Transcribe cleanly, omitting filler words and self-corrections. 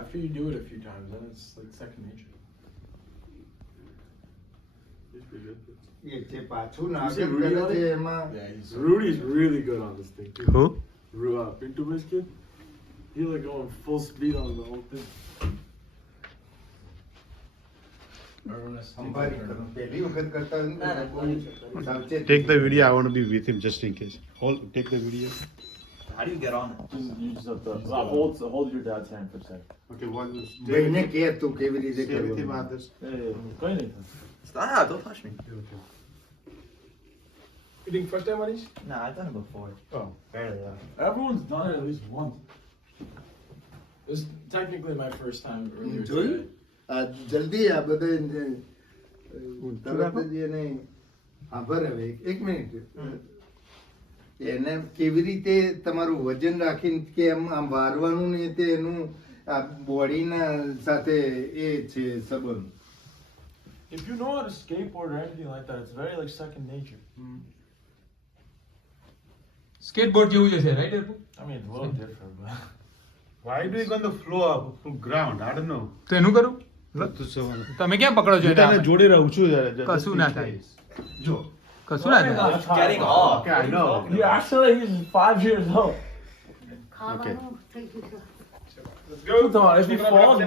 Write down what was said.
After you do it a few times, then it's like second nature. He's pretty good. એ જે પાછું You નાટક see Rudy કરે on છે it? એમાં Yeah, he's Rudy's really good on this thing too. Who? Pinto Biscuit. He like going full speed on the whole thing. Everyone has to take સંભાળી their કરું turn. પહેલી વખત કરતા હોય ને તો બહુ સાવચેત Take the video. I want to be with him just in case. Take the video. How do you get on it? You just have to hold your dad's hand for a second. Okay, one. ભાઈને કે તું કેવી રીતે Stay with him, કરવાનું. others. Go ahead. Stop! Don't touch me. You think first time, Manish? Nah, I've done it before. Oh, Barely. Everyone's done it at least once. This is technically my first time earlier જોયું? today. આ જલ્દી આ બધા તરત જ એને આભાર હવે એક મિનિટ એને કેવી રીતે તમારું વજન રાખીને કે આમ વારવાનું ને તે એનું આ બોડીના સાથે એ છે સંબંધ. If you know how to skateboard or anything like that, it's very like second nature. Skateboard જેવું જ છે right I mean, it's a little different, but why do you go on the floor, ground? I don't know. તો એનું કરું તમે ક્યાં પકડો છો હું તને જોડે રહું છું કશું ના થાય જો કશું ના થાય It's getting off. Okay, I know. yeah, actually, he's 5 years old. Okay. Let's go. If he falls,